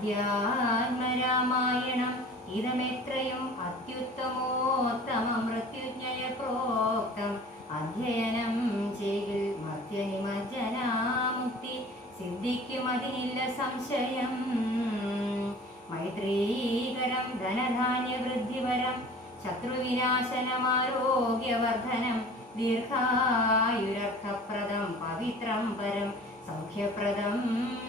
അധ്യാത്മരാമായണം ഇതമെത്രയും അത്യുത്തമോത്തമ മൃത്യുഞ്ജയ പ്രോക്തം അധ്യയനം ചെയ്യിൽ മർത്യനിമജ്ജനാമുക്തി സിദ്ധിക്കും അതിനില്ല സംശയം. മൈത്രീകരം ധനധാന്യവൃദ്ധിപരം ശത്രുവിനാശനമാരോഗ്യവർദ്ധനം ദീർഘായുരർത്ഥപ്രദം പവിത്രം പരം സൗഖ്യപ്രദം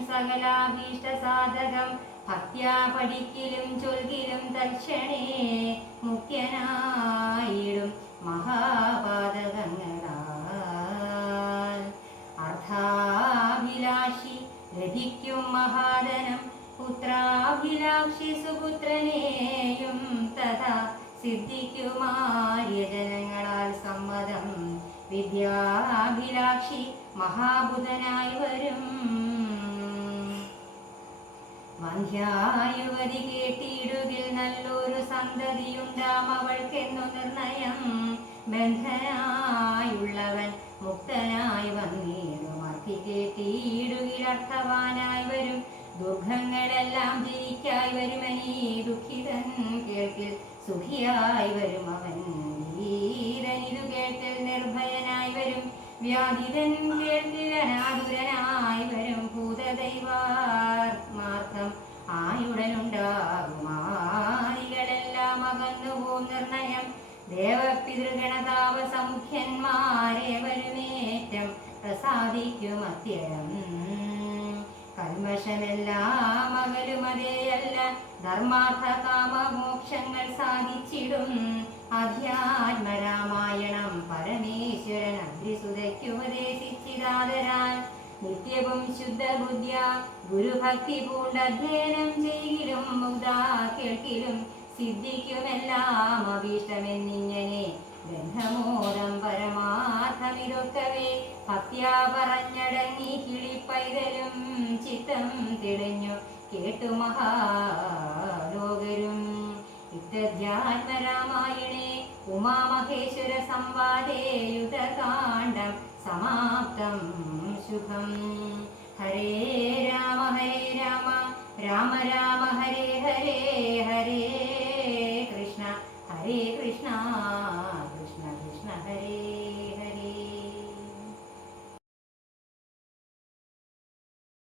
സകലാഭീഷ്ടസാധകം ഭക്ത്യാ പഠിക്കിലും ചൊൽകിലും തൽക്ഷണേ മുക്തനായിടും മഹാപാതകങ്ങളാൽ. അർത്ഥാഭിലാഷി ലഭിക്കും മഹാധനം പുത്രാഭിലാഷി സുപുത്രനെയും തഥാ സിദ്ധിക്കുമാര്യജനങ്ങളാൽ സമ്മതം വിദ്യാഭിലാഷി മഹാബുധനായി വരും. വന്ധ്യായുവതി കേട്ടിടുകിൽ നല്ലൊരു സന്തതിയുണ്ടാം അവൾക്കെന്നു നിർണയം. ബന്ധനായുള്ളവൻ മുക്തനായി വന്നിടും അർത്ഥി കേട്ടിടുകിൽ അർത്ഥവാനായി വരും. ദുർഗങ്ങളെല്ലാം ജയിക്കായി വരുമനീ ദുഃഖിതൻ കേൾക്കിൽ സുഖിയായി വരും അവൻ. ധീരനിതു കേൾക്കിൽ നിർഭയനായി വരും. വ്യാധിതൻ കേൾക്കിൽ അനാതുരനായി വരും. ഭൂതദൈവാത്മാർത്ഥം ആയുടനുണ്ടാകും. ആദികളെല്ലാം അകന്നുപോം നിർണയം. ദേവപിതൃഗണതാപസമുഖ്യന്മാരെ വരുമേറ്റം പ്രസാദിക്കും അത്യരം. കൽമഷമെല്ലാം അകലുമതേയല്ല ധർമാർത്ഥ കാമമോക്ഷങ്ങൾ സാധിച്ചിടും. അധ്യാത്മരാമായണം പരമേശ്വരൻ അഗ്നിസുതയ്ക്കുപദേശിച്ചിതാദരാൽ നിത്യവും ശുദ്ധബുദ്ധ്യ ഗുരുഭക്തി പൂണ്ടധ്യയനം ചെയ്യിലും മുഗ്ധാ കേൾക്കിലും സിദ്ധിക്കുമെല്ലാം അഭീഷ്ടമെന്നിങ്ങനെ ബന്ധമോദം പരമാർത്ഥമിതൊക്കവേ ഭക്ത്യാ പറഞ്ഞടങ്ങി കിളിപ്പൈതലും ചിത്തം തെളിഞ്ഞു കേട്ടു മഹാലോകരും. ഇത്യധ്യാത്മരാമായണേ ഉമാമഹേശ്വര സംവാദേ യുധകാണ്ഡം സമാപ്തം ശുഭം. ഹരേ